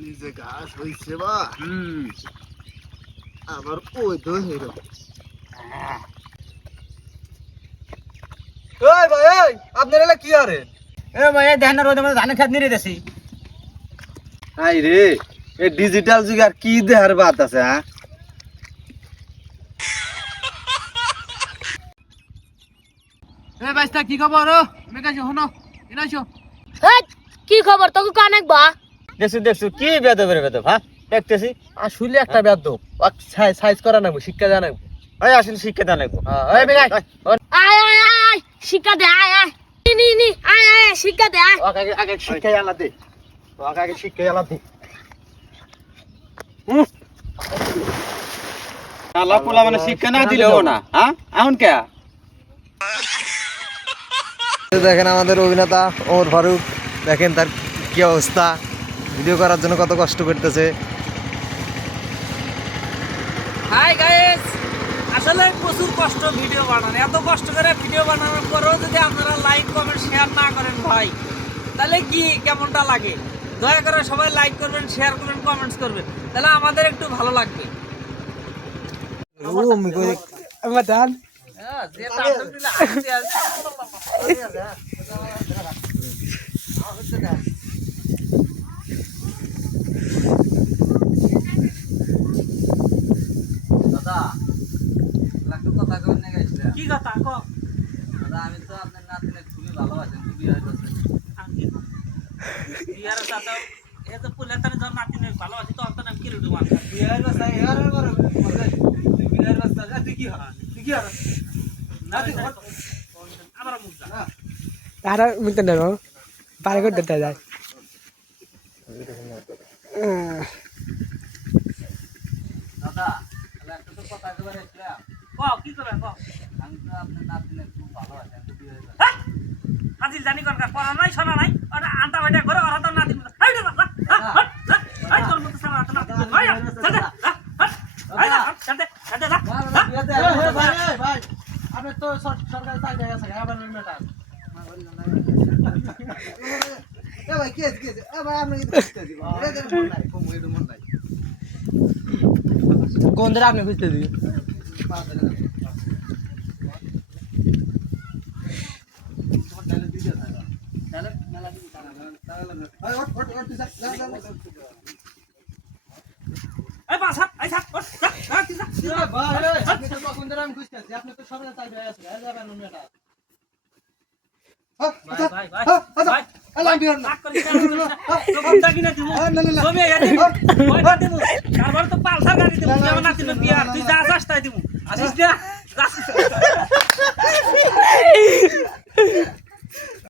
নিজে ঘাস হইছে বা? হুম। আবার ওই তো হেরো ওই ভাই ওই আপনার এলা কি আরে? এ ভাই দেখেন না রোদের মধ্যে ধানের খেত নিয়ে দিতেছি আই রে এই ডিজিটাল যুগে আর কি দেহার বাত আছে হ্যাঁ? এ বাইস্তা কি খবর ও? মেকাছি হনো এনাইছো কি খবর? তোকে কানেক বা দেখছ দেখছ কি বেদবের বেদব হ্যাঁ? দেখতেছি আসলে একটা সাইজ করা নাগবো শিক্ষা দেওয়া নাগবো আসলে শিক্ষা লাগবো আয় আয় আয় আয় শিক্ষা দে আয় আয়। নি নি নি আয় আয় আয়, শিক্ষা দে আয়। আগে আগে শিক্ষা আলা দে। আগে আগে শিক্ষা আলা দে। আল্লাহ পোলা মানে শিক্ষা না দিলেও না হ্যাঁ? এখন কে? দেখেন আমাদের অভিনেতা ওমর ফারুক দেখেন তার কি অবস্থা। ভিডিও করার জন্য কত কষ্ট করতেছে। হাই গাইস আসলে প্রচুর কষ্ট ভিডিও বানানো। এত কষ্ট করে ভিডিও বানানোর পরেও যদি আপনারা লাইক কমেন্ট শেয়ার না করেন ভাই তাহলে কি কেমনটা লাগে? দয়া করে সবাই লাইক করবেন শেয়ার করবেন কমেন্টস করবেন। তাহলে আমাদের একটু ভালো লাগবে। হ্যাঁ, যে তাড়াতাড়ি একটু কথা কই না গাইছিলা কি কথা? ক। দাদা আমি তো আপনার নাতিনে খুবই ভালোবাসি আমি বিয়ে হইতেছে বিহারের সাথে এ তো পুলেতারে যখন নাতিনে ভালোবাসি তো অন্তর আমি কিরু ডুমান বিয়ে হইতেছে এর পর বিয়ে হইতেছে তুই কি হরা তুই কি হরা আমার মুখ যা। তারা মিলতে নেব পারে করতে যায় দাদা তাহলে একটা তো কথা কইবার এসলাম ক কি করবে ক আমি তো আপনার নাতিনে খুব ভালোবাসি আমি তো বিয়ে হ্যাঁ? আজিল জানি কর পড়া নাই শোনা নাই ওটা আন্তা ভাইটা ঘরে ওরা তো নাতি হাই বাবা হাই তোর মতো সারা তো নাতি হাই চল দে হাই চল দে চল দে ভাই আপনি তো সরকারি চাকরি আছে আবার মেটা এ ভাই এ ভাই দিব মন নাই কম হইল মন নাই কোন দিন আপনি খুঁজতে দিই তুই যা যাস তাই দিমু আসিস না